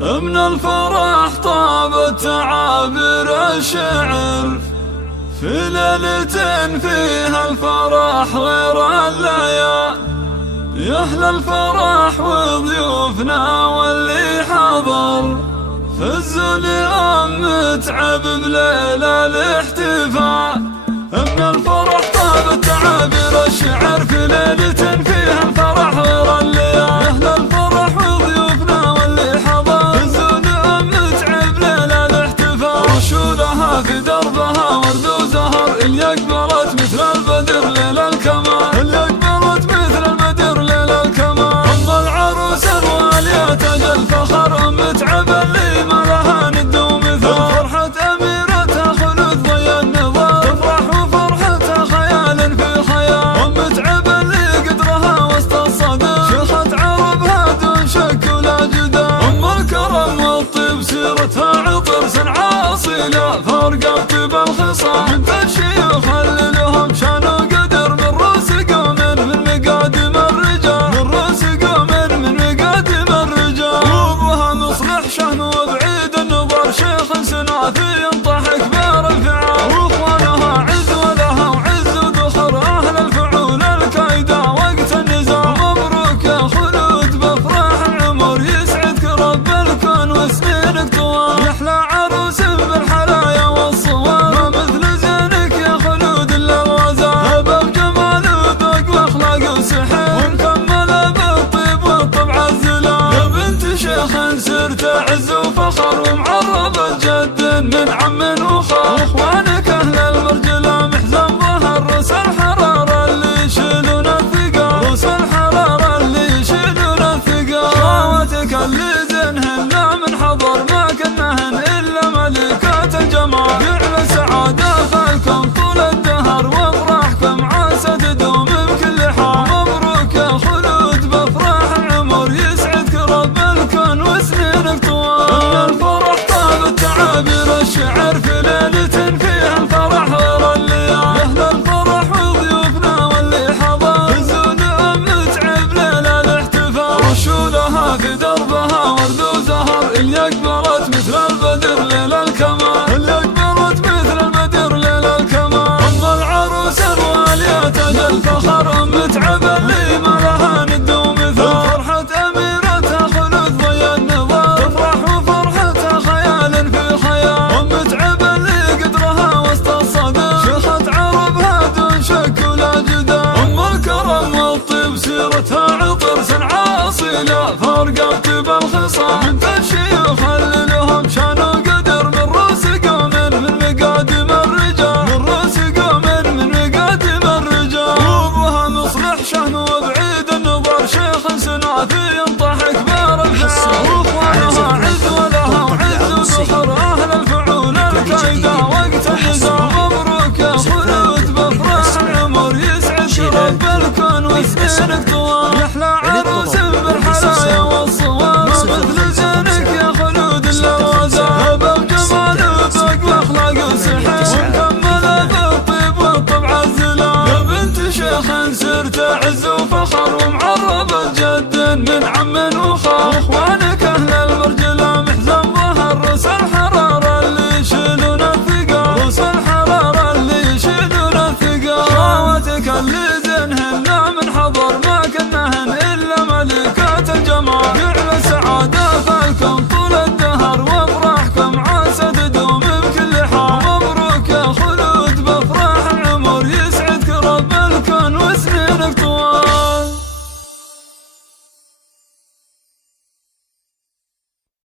من الفرح طابت تعابير الشعر في ليلة فيها الفرح غير الليالي. يا أهل الفرح وضيوفنا واللي حضر فزوا اليوم متعب بليلة الاحتفال. من الفرح طابت تعابير الشعر في ليلة فيها الفرح غير الليالي. يا أهل الفرح وضيوفنا واللي حضر فزوا اليوم متعب ليلة الاحتفال. رشولها في دربها ورد وزهر اللي أقبلت مثل البدر ليل الكمال. اللي أقبلت مثل البدر ليل الكمال. أم العروس الوالية تاج الفخر متعب اللي ما لها ند ومثال. فرحة أميرتها خلود ضي النظام تفرح وفرحتها خيال في خيال. ومتعب اللي قدرها وسط الصدر شيخة عربها دون شك ولا جدال. أم الكرم والطيب سيرتها عطر سنعة أصيلة فرقت بالخصام. بنت الشيوخ اللي لهم شان وقدر من رؤوس قوم من مقادم الرجال. من رؤوس قوم من مقادم الرجال. وابوها مصلح شهن وبعيد النظر شيخ سناثي ينطح كبار الفعال. واخوانها عز ولها وعز وذخر اهل الفعول الكايدة وقت النزال. مبروك يا خلود بافراح العمر يسعدك رب الكون وسنينك طوال. يحلى عروس بالحلايا والصوال ما مثل زينك يا خلود الا الغزال. باب جمال وذوق واخلاق وسحر ومكمله بالطيب والطبع الزلال. يا بنت شيخ سرت عز وفخر ومعربة جد من عم وخال. واخوانك اهل المرجله محزن ظهر روس الحراره اللي يشيلون الثقال. روس الحراره اللي يشيلون الثقال. خواتك اللي زينهن لا من حضر ما كنهن الا ملكات الجمال. يعلى سعاده فالكم طول الدهر وافراحكم عاسى تدوم بكل حال. مبروك يا خلود بافراح العمر يسعدك رب الكون وسنينك طوال. من الفرح طابت تعابير الشعر في ليلة فيها الفرح غير الليالي. يا أهل الفرح وضيوفنا واللي حضر فزوا اليوم متعب ليلة الاحتفال. رشولها في دربها ورد وزهر اللي أقبلت مثل البدر ليل الكمال. اللي أقبلت مثل البدر ليل الكمال. أم العروس الوالية تاج الفخر متعب اللي ما لها ند ومثال. فرحة أميرتها خلود ضي النظام تفرح وفرحتها خيال في خيال. ومتعب اللي قدرها وسط الصدر شيخة عربها دون شك ولا جدال. أم الكرم والطيب سيرتها عطر سنعة أصيلة فرقت بالخصام. بنت الشيوخ اللي لهم شان وقدر من رؤوس قوم من مقادم الرجال. من رؤوس قوم من مقادم الرجال. وابوها مصلح شهن وبعيد النظر شيخ سناثي ينطح كبار الفعال. واخوانها عز ولها وعز وذخر اهل الفعول الكايدة وقت النزال. مبروك يا خلود بافراح العمر يسعدك رب الكون وسنينك